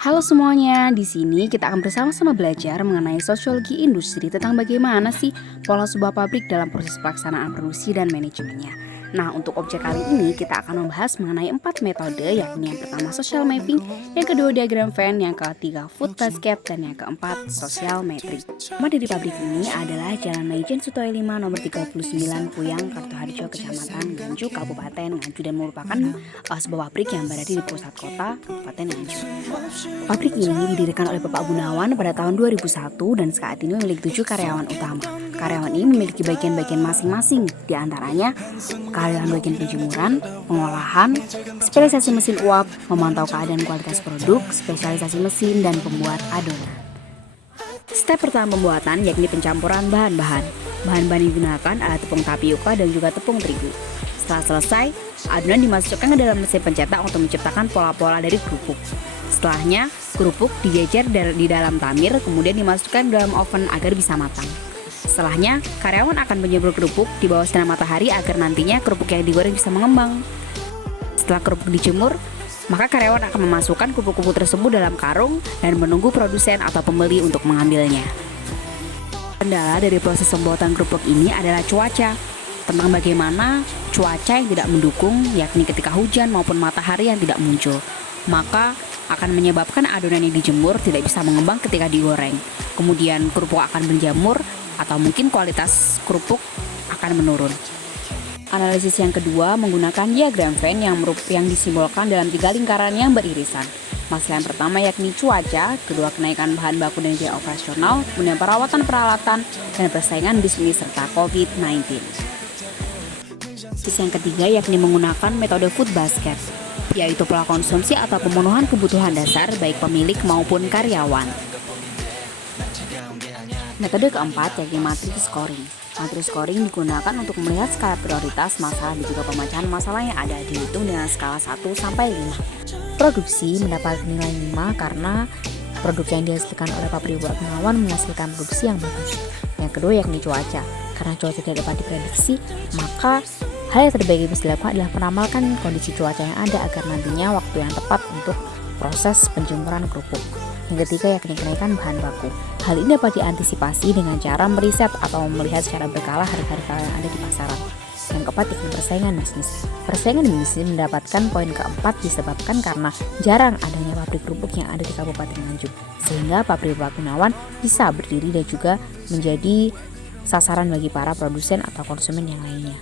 Halo semuanya, di sini kita akan bersama-sama belajar mengenai sosiologi industri tentang bagaimana sih pola sebuah pabrik dalam proses pelaksanaan produksi dan manajemennya. Nah, untuk objek kali ini kita akan membahas mengenai 4 metode, yakni yang pertama social mapping, yang kedua diagram Venn, yang ketiga food basket, dan yang keempat social metric. Nama dari pabrik ini adalah Jalan Maijen Sutoyo 5 nomor 39 Puyang, Kartoharjo, Kecamatan Nganjuk, Kabupaten Nganjuk, dan merupakan sebuah pabrik yang berada di pusat kota Kabupaten Nganjuk. Pabrik ini didirikan oleh Bapak Gunawan pada tahun 2001 dan saat ini memiliki 7 karyawan utama. Karyawan ini memiliki bagian-bagian masing-masing, di antaranya karyawan bagian penjemuran, pengolahan, spesialisasi mesin uap, memantau keadaan kualitas produk, spesialisasi mesin, dan pembuat adonan. Step pertama pembuatan yakni pencampuran bahan-bahan. Bahan-bahan yang digunakan adalah tepung tapioka dan juga tepung terigu. Setelah selesai, adonan dimasukkan ke dalam mesin pencetak untuk menciptakan pola-pola dari kerupuk. Setelahnya, kerupuk dijejer di dalam tamir, kemudian dimasukkan ke dalam oven agar bisa matang. Setelahnya, karyawan akan menjemur kerupuk di bawah sinar matahari agar nantinya kerupuk yang digoreng bisa mengembang. Setelah kerupuk dijemur, maka karyawan akan memasukkan kerupuk-kerupuk tersebut dalam karung dan menunggu produsen atau pembeli untuk mengambilnya. Kendala dari proses pembuatan kerupuk ini adalah cuaca. Tentang bagaimana cuaca yang tidak mendukung, yakni ketika hujan maupun matahari yang tidak muncul, maka akan menyebabkan adonan yang dijemur tidak bisa mengembang ketika digoreng. Kemudian kerupuk akan menjamur atau mungkin kualitas kerupuk akan menurun. Analisis yang kedua menggunakan diagram Venn yang disimbolkan dalam 3 lingkaran yang beririsan. Masalah yang pertama yakni cuaca, kedua kenaikan bahan baku dan biaya operasional, kemudian perawatan peralatan, dan persaingan bisnis serta COVID-19. Sisi yang ketiga yakni menggunakan metode food basket, yaitu pola konsumsi atau pemenuhan kebutuhan dasar baik pemilik maupun karyawan. Metode keempat yakni matriks scoring. Matriks scoring digunakan untuk melihat skala prioritas masalah dan juga pemecahan masalah yang ada, dihitung dengan skala 1 sampai 5. Produksi mendapat nilai 5 karena produk yang dihasilkan oleh pabrik Bapak Gunawan menghasilkan produksi yang bagus. Yang kedua yakni cuaca. Karena cuaca tidak dapat diprediksi, maka hal yang terbaik yang bisa dilakukan adalah meramalkan kondisi cuaca yang ada agar nantinya waktu yang tepat untuk proses penjemuran kerupuk. Yang ketiga yakni kenaikan bahan baku. Hal ini dapat diantisipasi dengan cara meriset atau melihat secara berkala harga-harga yang ada di pasaran. Yang keempat yakni persaingan bisnis. Persaingan bisnis mendapatkan poin keempat disebabkan karena jarang adanya pabrik kerupuk yang ada di Kabupaten Nganjuk, sehingga pabrik Bapak Gunawan bisa berdiri dan juga menjadi sasaran bagi para produsen atau konsumen yang lainnya.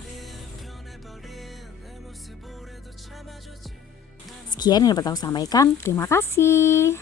Sekian yang dapat aku sampaikan. Terima kasih.